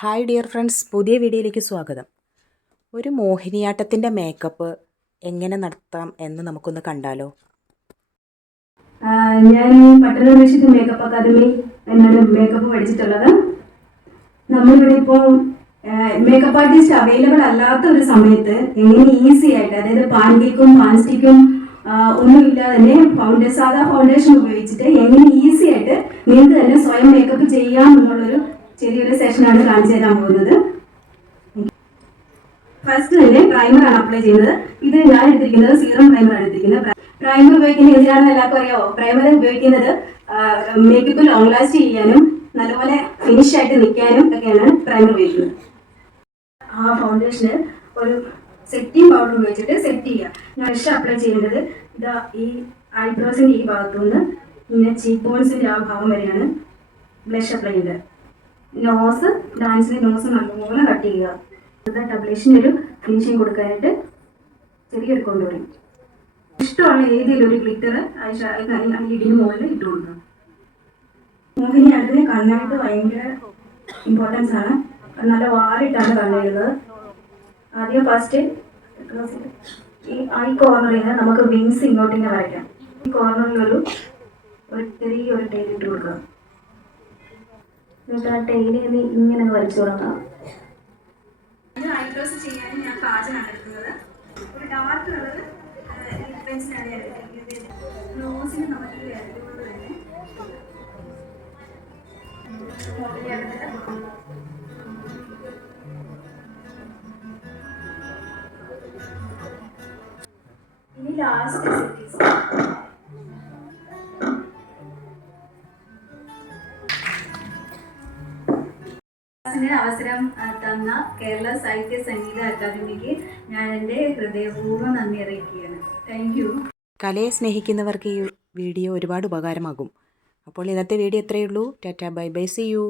Hi dear friends പുതിയ വീഡിയോയിലേക്ക് സ്വാഗതം. ഒരു മോഹിനിയാട്ടത്തിന്റെ മേക്കപ്പ് എങ്ങനെ നടത്താം എന്ന് നമുക്കൊന്ന് കണ്ടാലോ? ഞാൻ പട്ടണ മേക്കപ്പ് അക്കാദമി എന്നൊരു മേക്കപ്പ് പഠിച്ചിട്ടുള്ളത്. നമ്മളിവിടെ ഇപ്പോൾ മേക്കപ്പ് ആർട്ടിസ്റ്റ് അവൈലബിൾ അല്ലാത്ത ഒരു സമയത്ത് എങ്ങനെ ഈസി ആയിട്ട് അതായത് പാൻകേക്കും പാൻസ്റ്റിക്കും ഒന്നുമില്ലാതെ തന്നെ ഫൗണ്ടേ സാധാ ഫൗണ്ടേഷൻ ഉപയോഗിച്ചിട്ട് എങ്ങനെ ഈസി ആയിട്ട് നിങ്ങൾക്ക് തന്നെ സ്വയം മേക്കപ്പ് ചെയ്യാം എന്നുള്ളൊരു ചെറിയൊരു സെഷനാണ് കാണിച്ചു തരാൻ പോകുന്നത്. ഫസ്റ്റ് തന്നെ പ്രൈമർ ആണ് അപ്ലൈ ചെയ്യുന്നത്. ഇത് ഞാൻ എടുത്തിരിക്കുന്നത് സീറം പ്രൈമർ ആണ് എടുത്തിരിക്കുന്നത്. പ്രൈമർ ഉപയോഗിക്കുന്നത് എന്തിനാണെന്ന് എല്ലാവർക്കും അറിയാമോ പ്രൈമർ ഉപയോഗിക്കുന്നത് മേക്കപ്പ് ലോങ് ലാസ്റ്റ് ചെയ്യാനും നല്ലപോലെ ഫിനിഷ് ആയിട്ട് നിൽക്കാനും ഒക്കെയാണ് പ്രൈമർ ഉപയോഗിക്കുന്നത്. ആ ഫൗണ്ടേഷന് ഒരു സെറ്റിംഗ് പൗഡർ ഉപയോഗിച്ചിട്ട് സെറ്റ് ചെയ്യുക. ഞാൻ ഇഷ്ടം അപ്ലൈ ചെയ്യേണ്ടത് ഇതാ ഈ ഐബ്രോസിന്റെ ഈ ഭാഗത്തുനിന്ന് ഇങ്ങനെ ചീക്ക് ബോൺസിന്റെ ആ ഭാഗം വരെയാണ് ബ്ലഷ് അപ്ലൈ ചെയ്യേണ്ടത്. നോസ് ഡാൻസിന്റെ നോസ് നല്ലപോലെ കട്ട് ചെയ്യുക. ടബ്ലേഷന് ഒരു ഫിനിഷിങ് കൊടുക്കാനായിട്ട് ചെറിയൊരു കൊണ്ടുവരും ഇഷ്ടമുള്ള ഏതെങ്കിലും ഒരു ഗ്ലിറ്റർ ഇടിന് മുകളിൽ ഇട്ട് കൊടുക്കുക. മോഹിനി അടുത്തിന് കണ്ണായിട്ട് ഭയങ്കര ഇമ്പോർട്ടൻസ് ആണ്. നല്ല വാറിട്ടാണ് കണ്ണെഴുതുന്നത് ആദ്യം ഫസ്റ്റ് ഈ ഐ കോർണറിൽ നിന്ന് നമുക്ക് വിങ്സ് ഇങ്ങോട്ടിങ്ങനെ വരയ്ക്കാം. ഈ കോർണറിൽ ഒരു ഒരു ചെറിയൊരു ടൈൽ ഇട്ട് കൊടുക്കുക. എന്നിട്ട് ആ ടൈലിൽ നിന്ന് ഇങ്ങനെ വരച്ചു തുടങ്ങാം. ഐബ്രോസ് ചെയ്യാൻ ഞാൻ കാജലാണ് എടുക്കുന്നത് ഒരു ഡാർക്ക് കളർ പെൻസിലാണ് ഞാൻ നമുക്ക് ഇനി ലാസ്റ്റ് അവസരം തന്ന കേരള സാഹിത്യ സംഗീത അക്കാദമിക്ക് ഞാൻ എന്റെ ഹൃദയപൂർവം നന്ദി അറിയിക്കുകയാണ്. താങ്ക് യു കലയെ സ്നേഹിക്കുന്നവർക്ക് ഈ വീഡിയോ ഒരുപാട് ഉപകാരമാകും. അപ്പോൾ ഇന്നത്തെ video എത്രയുള്ളൂ tata bye bye see you.